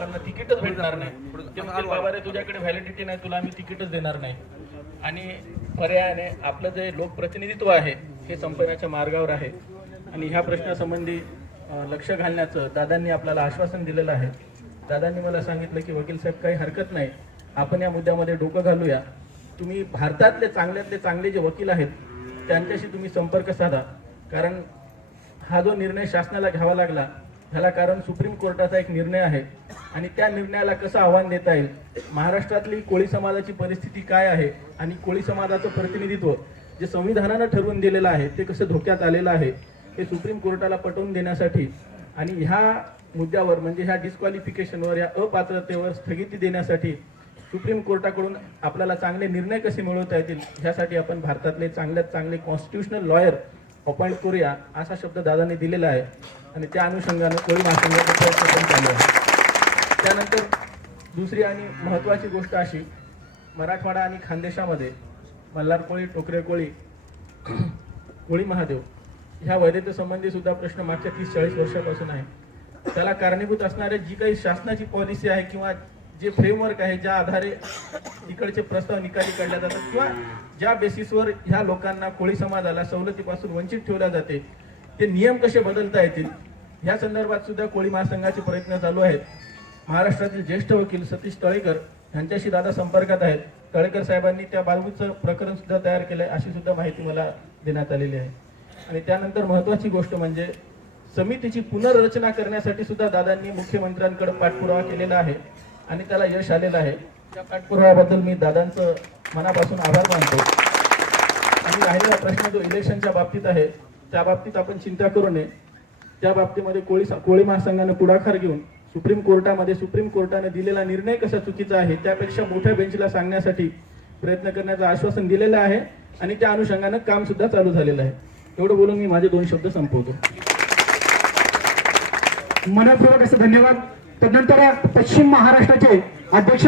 लोकांना तिकीटच भेटणार नाही. बाबा रे तुझ्याकडे व्हॅलिडिटी नाही तुला आम्ही तिकीटच देणार नाही. आणि पर्यायाने आपलं जे लोकप्रतिनिधित्व आहे हे संपण्याच्या मार्गावर आहे. आणि ह्या प्रश्नासंबंधी लक्ष घालण्याचं दादांनी आपल्याला आश्वासन दिलेलं आहे. दादांनी मला सांगितलं की वकील साहेब काही हरकत नाही. आपण या मुद्द्यामध्ये डोकं घालूया. तुम्ही भारतातले चांगल्यातले चांगले जे वकील आहेत त्यांच्याशी तुम्ही संपर्क साधा. कारण हा जो निर्णय शासनाला घ्यावा लागला ह्याला कारण सुप्रीम कोर्टाचा एक निर्णय आहे. आणि त्या निर्णयाला कसं आव्हान देता येईल? महाराष्ट्रातली कोळी समाजाची परिस्थिती काय आहे? आणि कोळी समाजाचं प्रतिनिधित्व जे संविधानानं ठरवून दिलेलं आहे ते कसं धोक्यात आलेलं आहे हे सुप्रीम कोर्टाला पटवून देण्यासाठी आणि ह्या मुद्द्यावर म्हणजे ह्या डिस्क्वालिफिकेशनवर या अपात्रतेवर स्थगिती देण्यासाठी सुप्रीम कोर्टाकडून आपल्याला चांगले निर्णय कसे मिळवता येतील? ह्यासाठी आपण भारतातले चांगल्यात चांगले कॉन्स्टिट्युशनल लॉयर अपॉइंट करूया असा शब्द दादांनी दिलेला आहे. आणि त्या अनुषंगानं कोळी महासंघाचा प्रयत्न पण चालू आहे. त्यानंतर दुसरी आणि महत्त्वाची गोष्ट अशी मराठवाडा आणि खानदेशामध्ये मल्हार कोळी टोकरे कोळी कोळी महादेव ह्या वैधते सुद्धा प्रश्न मागच्या तीस चाळीस वर्षापासून आहे. त्याला कारणीभूत असणारे जी काही शासनाची पॉलिसी आहे किंवा जे फ्रेमवर्क आहे ज्या आधारे इकडचे प्रस्ताव निकाली काढले जातात किंवा ज्या बेसिसवर ह्या लोकांना कोळी समाजाला सवलतीपासून वंचित ठेवल्या जाते ते नियम कसे बदलता येतील? ह्या संदर्भात सुद्धा कोळी महासंघाचे प्रयत्न चालू आहेत. महाराष्ट्रातील ज्येष्ठ वकील सतीश तळेकर यांच्याशी दादा संपर्कात आहेत. तळेकर साहेबांनी त्या बालबूचं प्रकरण सुद्धा तयार केलंय अशी सुद्धा माहिती मला देण्यात आलेली आहे. आणि त्यानंतर महत्वाची गोष्ट म्हणजे समितीची पुनर्रचना करण्यासाठी सुद्धा दादांनी मुख्यमंत्र्यांकडे पाठपुरावा केलेला आहे. आणि त्याला यश आलेलं आहे. त्या पाठपुराव्याबद्दल मी दादांचं मनापासून आभार मानतो. आणि राहिलेला प्रश्न जो इलेक्शनच्या बाबतीत आहे त्या बाबतीत आपण चिंता करू नये. त्या बाबतीमध्ये कोळी कोळी महासंघानं पुढाकार घेऊन सुप्रीम कोर्टामध्ये सुप्रीम कोर्टाने दिलेला निर्णय कसा चुकीचा आहे त्यापेक्षा मोठ्या बेंचला सांगण्यासाठी प्रयत्न करण्याचं आश्वासन दिलेलं आहे. आणि त्या अनुषंगानं काम सुद्धा चालू झालेलं आहे. एवढं बोलून मी माझे दोन शब्द संपवतो. मनपूर्वक असं धन्यवाद. तदनंतर पश्चिम महाराष्ट्राचे अध्यक्ष